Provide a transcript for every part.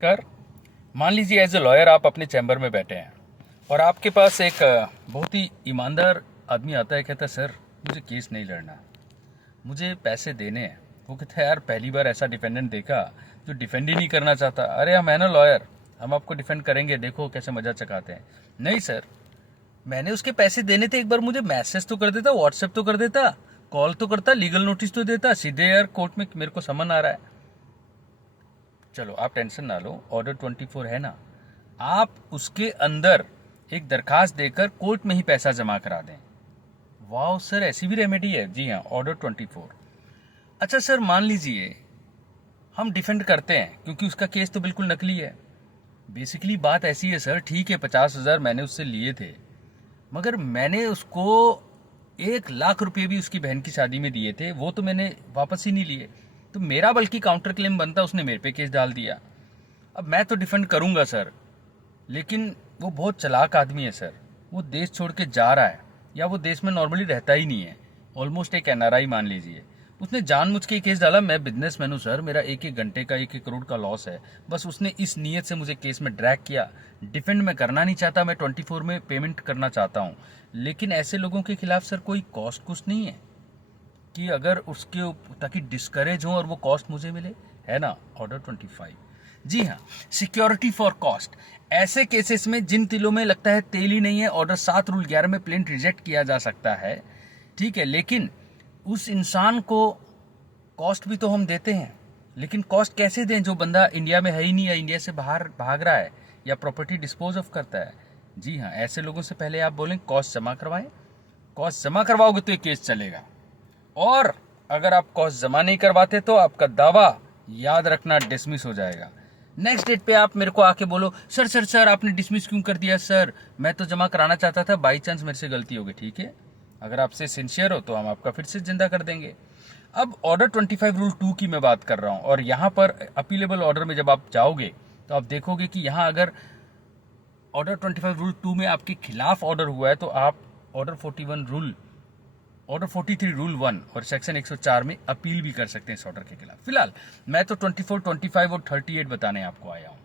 कर मान लीजिए एज ए लॉयर आप अपने चैम्बर में बैठे हैं और आपके पास एक बहुत ही ईमानदार आदमी आता है, कहता है सर मुझे केस नहीं लड़ना, मुझे पैसे देने हैं। वो कहता है यार पहली बार ऐसा डिफेंडेंट देखा जो डिफेंड ही नहीं करना चाहता। अरे हम है ना लॉयर, हम आपको डिफेंड करेंगे, देखो कैसे मजा चकाते हैं। नहीं सर, मैंने उसके पैसे देने थे, एक बार मुझे मैसेज तो कर देता, व्हाट्सएप तो कर देता, कॉल तो करता, लीगल नोटिस तो देता, सीधे यार कोर्ट में मेरे को समन आ रहा है। चलो आप टेंशन ना लो, ऑर्डर 24 है ना, आप उसके अंदर एक दरखास्त देकर कोर्ट में ही पैसा जमा करा दें। वाह सर, ऐसी भी रेमेडी है। जी हाँ, ऑर्डर 24। अच्छा सर, मान लीजिए हम डिफेंड करते हैं क्योंकि उसका केस तो बिल्कुल नकली है। बेसिकली बात ऐसी है सर, ठीक है 50,000 मैंने उससे लिए थे, मगर मैंने उसको 1,00,000 रुपये भी उसकी बहन की शादी में दिए थे, वो तो मैंने वापस ही नहीं लिए। तो मेरा बल्कि काउंटर क्लेम बनता, उसने मेरे पे केस डाल दिया। अब मैं तो डिफेंड करूंगा सर, लेकिन वो बहुत चालाक आदमी है सर। वो देश छोड़ के जा रहा है या वो देश में नॉर्मली रहता ही नहीं है, ऑलमोस्ट एक एनआरआई मान लीजिए। उसने जानबूझ के केस डाला। मैं बिजनेसमैन हूँ सर, मेरा एक एक घंटे का 1-1 करोड़ का लॉस है। बस उसने इस नीयत से मुझे केस में ड्रैग किया। डिफेंड मैं करना नहीं चाहता, मैं 24 में पेमेंट करना चाहता हूँ। लेकिन ऐसे लोगों के खिलाफ सर कोई कॉस्ट कुछ नहीं है कि अगर उसके ताकि डिस्करेज हो और वो कॉस्ट मुझे मिले, है ना। ऑर्डर 25। जी हाँ, सिक्योरिटी फॉर कॉस्ट। ऐसे केसेस में जिन तिलों में लगता है तेल ही नहीं है, ऑर्डर 7 रूल 11 में प्लेन रिजेक्ट किया जा सकता है, ठीक है। लेकिन उस इंसान को कॉस्ट भी तो हम देते हैं, लेकिन कॉस्ट कैसे दें जो बंदा इंडिया में है ही नहीं या इंडिया से बाहर भाग रहा है या प्रॉपर्टी डिस्पोज ऑफ करता है। जी हाँ, ऐसे लोगों से पहले आप बोलें कॉस्ट जमा करवाएं। कॉस्ट जमा करवाओगे तो ये केस चलेगा, और अगर आप कॉस्ट जमा नहीं करवाते तो आपका दावा याद रखना डिसमिस हो जाएगा। नेक्स्ट डेट पे आप मेरे को आके बोलो सर सर सर आपने डिसमिस क्यों कर दिया। सर मैं तो जमा कराना चाहता था, बाई चांस मेरे से गलती हो गई। ठीक है, अगर आपसे सिंसियर हो तो हम आपका फिर से जिंदा कर देंगे। अब ऑर्डर 25 रूल 2 की मैं बात कर रहा हूं, और यहां पर अपीलेबल ऑर्डर में जब आप जाओगे तो आप देखोगे कि यहां अगर ऑर्डर 25 रूल 2 में आपके खिलाफ ऑर्डर हुआ है तो आप ऑर्डर 43 रूल 1 और सेक्शन 104 में अपील भी कर सकते हैं इस ऑर्डर के खिलाफ। फिलहाल मैं तो 24, 25 और 38 बताने आपको आया हूं।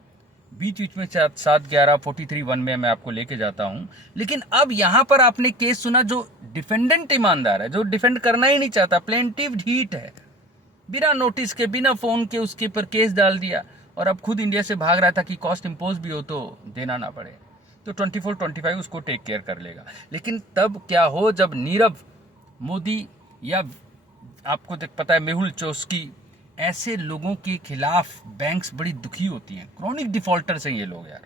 बीच बीच में 7, 11, 43, 1 में मैं आपको लेके जाता हूं। लेकिन अब यहां पर आपने केस सुना जो डिफेंडेंट ईमानदार है, जो डिफेंड करना ही नहीं चाहता, प्लेंटिव ढीठ है, बिना नोटिस के बिना फोन के उसके पर केस डाल दिया, और अब खुद इंडिया से भाग रहा था कि कॉस्ट इंपोज भी हो तो देना ना पड़े। तो 24, 25 उसको टेक केयर कर लेगा। लेकिन तब क्या हो जब नीरव मोदी या आपको पता है मेहुल चोस्की, ऐसे लोगों के खिलाफ बैंक्स बड़ी दुखी होती हैं। क्रॉनिक डिफॉल्टर्स हैं ये लोग यार।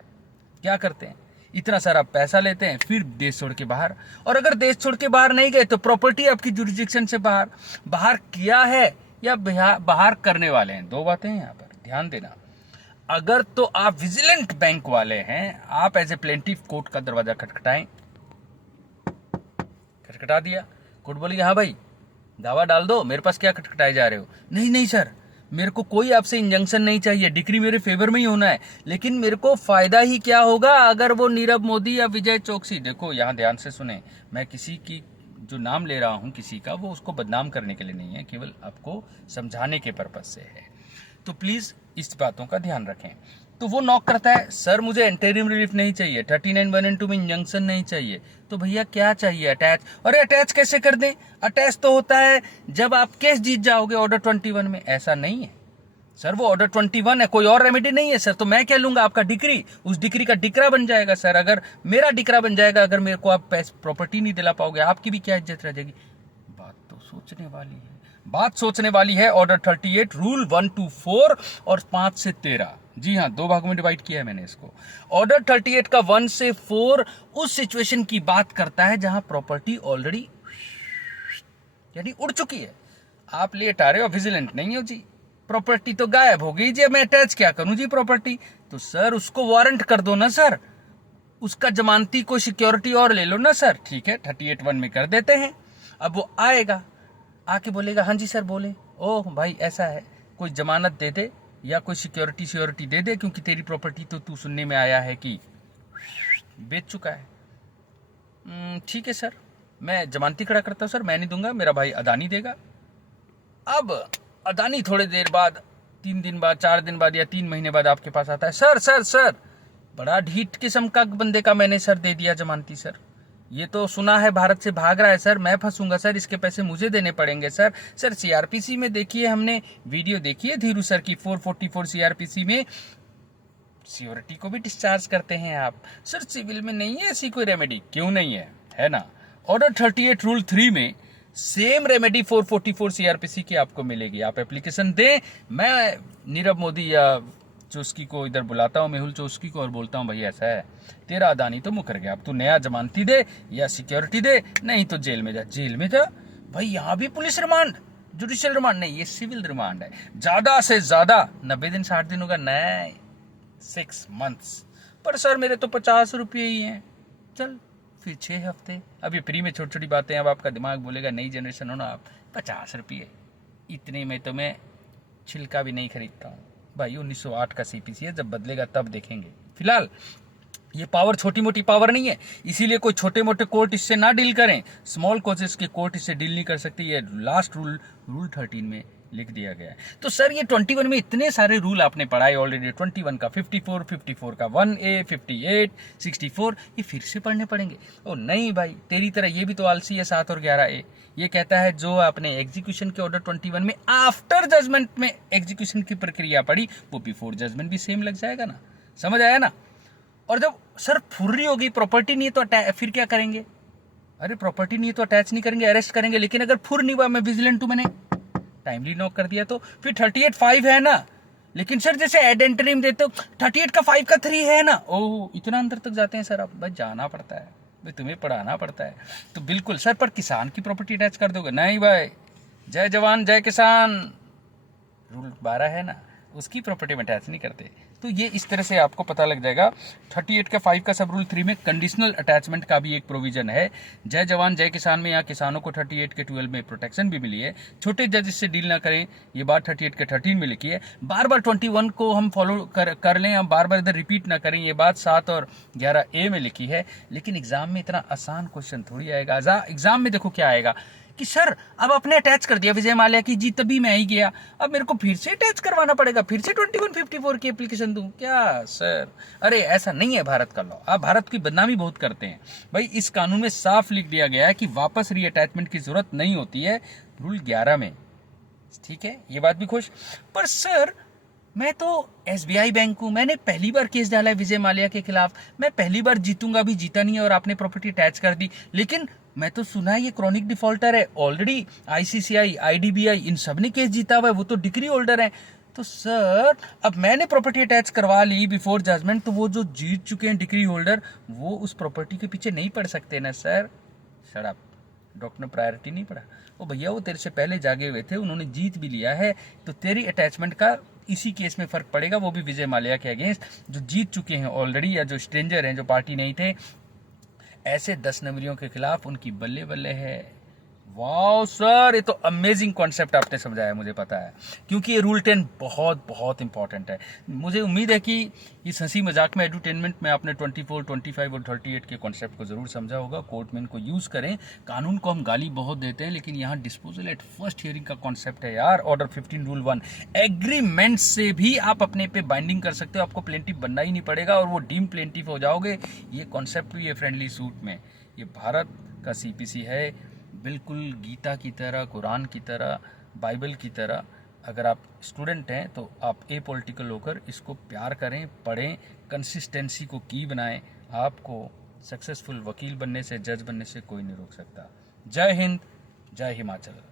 क्या करते हैं, इतना सारा पैसा लेते हैं फिर देश छोड़ के बाहर, और अगर देश छोड़ के बाहर नहीं गए तो प्रॉपर्टी आपकी जुरिडिक्शन से बाहर। बाहर किया है या बाहर करने वाले हैं, दो बातें हैं यहाँ पर, ध्यान देना। अगर तो आप विजिलेंट बैंक वाले हैं, आप एज ए प्लेंटिव कोर्ट का दरवाजा खटखटाएं। खटखटा दिया, कोर्ट बोलेगी हाँ भाई दावा डाल दो, मेरे पास क्या खटखटाए जा रहे हो। नहीं नहीं सर, मेरे को कोई आपसे इंजंक्शन नहीं चाहिए, डिक्री मेरे फेवर में ही होना है, लेकिन मेरे को फायदा ही क्या होगा अगर वो नीरव मोदी या विजय चौकसी, देखो यहां ध्यान से सुने, मैं किसी की जो नाम ले रहा हूं किसी का, वो उसको बदनाम करने के लिए नहीं है, केवल आपको समझाने के पर्पज से है। तो प्लीज इस बातों का ध्यान रखें। तो वो नॉक करता है, सर मुझे इंटरिम रिलीफ नहीं चाहिए, 39(1) में इंजंक्शन नहीं चाहिए। तो भैया क्या चाहिए, अटैच। अरे अटैच कैसे कर दें, अटैच तो होता है जब आप केस जीत जाओगे ऑर्डर 21 में। ऐसा नहीं है सर, वो ऑर्डर 21 है, कोई और रेमेडी नहीं है सर। तो मैं क्या लूंगा, आपका डिक्री, उस डिक्री का डिकरा बन जाएगा सर। अगर मेरा डिकरा बन जाएगा, अगर मेरे को आप प्रॉपर्टी नहीं दिला पाओगे, आपकी भी क्या इज्जत रह जाएगी। बात तो सोचने वाली है, बात सोचने वाली है। ऑर्डर 38 रूल 1 to 4 और 5 से 13, जी हाँ 2 भागों में डिवाइड किया है मैंने इसको। ऑर्डर 38 का 1 से 4 उस सिचुएशन की बात करता है जहां प्रॉपर्टी ऑलरेडी यानी उड़ चुकी है, आप लेट आ रहे हो, विजिलेंट नहीं हो जी, प्रॉपर्टी तो गायब हो गई जी, मैं अटैच क्या करूं जी प्रॉपर्टी। तो सर उसको वारंट कर दो ना सर, उसका जमानती को सिक्योरिटी और ले लो ना सर। ठीक है, 38(1) में कर देते हैं। अब वो आएगा, आके बोलेगा हाँ जी सर बोले, ओह भाई ऐसा है, कोई जमानत दे दे या कोई सिक्योरिटी दे दे, क्योंकि तेरी प्रॉपर्टी तो तू सुनने में आया है कि बेच चुका है। ठीक है सर, मैं जमानती खड़ा करता हूं सर, मैं नहीं दूंगा, मेरा भाई अदानी देगा। अब अदानी थोड़ी देर बाद 3 दिन बाद, 4 दिन बाद या 3 महीने बाद आपके पास आता है, सर सर सर बड़ा ढीठ किस्म का बंदे का मैंने सर दे दिया जमानती सर, ये तो सुना है भारत से भाग रहा है सर, मैं फंसूंगा सर, इसके पैसे मुझे देने पड़ेंगे सर। सर सीआरपीसी में देखिए, हमने वीडियो देखी है धीरू सर की, 444 सीआरपीसी में सिक्योरिटी को भी डिस्चार्ज करते हैं आप। सर सिविल में नहीं है ऐसी कोई रेमेडी, क्यों नहीं है, है ना। ऑर्डर 38 रूल 3 में सेम रेमेडी 444 सीआरपीसी की आपको मिलेगी। आप एप्लीकेशन दें, मैं नीरव मोदी या चौस्की को इधर बुलाता हूँ, मेहुल चौस्की को, और बोलता हूँ भाई ऐसा है, तेरा अदानी तो मुकर गया, अब तू नया जमानती दे या सिक्योरिटी दे, नहीं तो जेल में जा। जेल में जा भाई, यहाँ भी पुलिस रिमांड, जुडिशियल रिमांड नहीं, ये सिविल रिमांड है। ज्यादा से ज्यादा 90 दिन 60 दिन होगा, नए 6 months। पर सर मेरे तो 50 रुपये ही हैं, चल फिर 6 हफ्ते। अब ये फ्री में छोटी छोटी बातें, अब आपका दिमाग बोलेगा नई जनरेशन हो ना आप, 50 रुपये इतने में तो मैं छिलका भी नहीं खरीदता हूँ भाई। 1908 का सीपीसी है, जब बदलेगा तब देखेंगे। फिलहाल ये पावर छोटी मोटी पावर नहीं है, इसीलिए कोई छोटे मोटे कोर्ट इससे ना डील करें, स्मॉल कोचेस के कोर्ट इससे डील नहीं कर सकती। ये लास्ट रूल 13 में लिख दिया गया है। तो सर ये 21 में इतने सारे रूल आपने पढ़ाए ऑलरेडी, 21 का 54 का 1A 58 64, ये फिर से पढ़ने पड़ेंगे। ओ नहीं भाई, तेरी तरह ये भी तो आलसी है 7 और 11A। ये कहता है जो आपने एग्जीक्यूशन के ऑर्डर 21 में आफ्टर जजमेंट में एग्जीक्यूशन की प्रक्रिया पढ़ी, वो बिफोर जजमेंट भी सेम लग जाएगा ना, समझ आया ना। और जब सर फुर्री होगी, प्रॉपर्टी नहीं है तो फिर क्या करेंगे, अरे प्रॉपर्टी नहीं है तो अटैच नहीं करेंगे, अरेस्ट करेंगे। लेकिन अगर फुर नहीं हुआ, मैं विजिलेंट हूं, मैंने टाइमली नॉक कर दिया, तो फिर 38(5) है ना। लेकिन सर जैसे एडेंटरिम देते हो, 38 का 5 का 3 है ना। ओह इतना अंदर तक जाते हैं सर आप, भाई जाना पड़ता है भाई, तुम्हें पढ़ाना पड़ता है। तो बिल्कुल सर, पर किसान की प्रॉपर्टी अटैच कर दोगे, नहीं भाई, जय जवान जय किसान रूल 12 है ना, उसकी प्रॉपर्टी में अटैच नहीं करते। तो ये इस तरह से आपको पता लग जाएगा। 38 का 5 का सब रूल 3 में कंडीशनल अटैचमेंट का भी एक प्रोविजन है। जय जवान जय किसान में यहाँ किसानों को 38 के 12 में प्रोटेक्शन भी मिली है, छोटे जज इससे डील ना करें, ये बात 38 के 13 में लिखी है। बार बार 21 को हम फॉलो कर लें, हम बार बार इधर रिपीट ना करें, ये बात 7 और 11A में लिखी है। लेकिन एग्जाम में इतना आसान क्वेश्चन थोड़ी आएगा। एग्जाम में देखो क्या आएगा कि सर अब आपने अटैच कर दिया विजय माल्या की, जी तभी मैं ही गया, अब मेरे को फिर से अटैच करवाना पड़ेगा, फिर से 2154 की एप्लीकेशन दूं क्या सर। अरे ऐसा नहीं है भारत का लॉ, आप भारत की बदनामी बहुत करते हैं भाई। इस कानून में साफ लिख दिया गया है कि वापस रीअटैचमेंट की जरूरत नहीं होती है, रूल 11 में, ठीक है, ये बात भी खुश। पर सर मैं तो SBI बैंक हूं, मैंने पहली बार केस डाला है विजय माल्या के खिलाफ, मैं पहली बार जीतूंगा भी, जीता नहीं है और आपने प्रॉपर्टी अटैच कर दी। लेकिन मैं तो सुना है ये क्रॉनिक डिफॉल्टर है, ऑलरेडी ICCI IDBI इन सब ने केस जीता हुआ है, वो तो डिग्री होल्डर है। तो सर अब मैंने प्रॉपर्टी अटैच करवा ली बिफोर जजमेंट, तो वो जो जीत चुके हैं डिग्री होल्डर, वो उस प्रॉपर्टी के पीछे नहीं पड़ सकते ना सर। शट अप, डॉक्टर ने प्रायोरिटी नहीं पढ़ा। ओ भैया वो तेरे से पहले जागे हुए थे, उन्होंने जीत भी लिया है, तो तेरी अटैचमेंट का इसी केस में फर्क पड़ेगा, वो भी विजय माल्या के अगेंस्ट, जो जीत चुके हैं ऑलरेडी या जो स्ट्रेंजर हैं, जो पार्टी नहीं थे। ऐसे 10 नंबरियों के खिलाफ उनकी बल्ले बल्ले है। वाह सर, ये तो अमेजिंग कॉन्सेप्ट आपने समझाया, मुझे पता है, क्योंकि ये रूल 10 बहुत बहुत इंपॉर्टेंट है। मुझे उम्मीद है कि इस हंसी मजाक में, एडुटेनमेंट में आपने 24, 25 और 38 के कॉन्सेप्ट को जरूर समझा होगा। कोर्ट में इनको यूज करें। कानून को हम गाली बहुत देते हैं, लेकिन यहाँ डिस्पोजल एट फर्स्ट हियरिंग का कॉन्सेप्ट है यार। ऑर्डर 15 रूल 1 एग्रीमेंट से भी आप अपने पे बाइंडिंग कर सकते हो, आपको प्लेंटिफ बनना ही नहीं पड़ेगा और वो डीम प्लेंटिफ हो जाओगे। ये कॉन्सेप्ट भी है फ्रेंडली सूट में। ये भारत का CPC है, बिल्कुल गीता की तरह, कुरान की तरह, बाइबल की तरह। अगर आप स्टूडेंट हैं तो आप एपॉलिटिकल होकर इसको प्यार करें, पढ़ें, कंसिस्टेंसी को की बनाएं। आपको सक्सेसफुल वकील बनने से, जज बनने से कोई नहीं रोक सकता। जय हिंद, जय हिमाचल।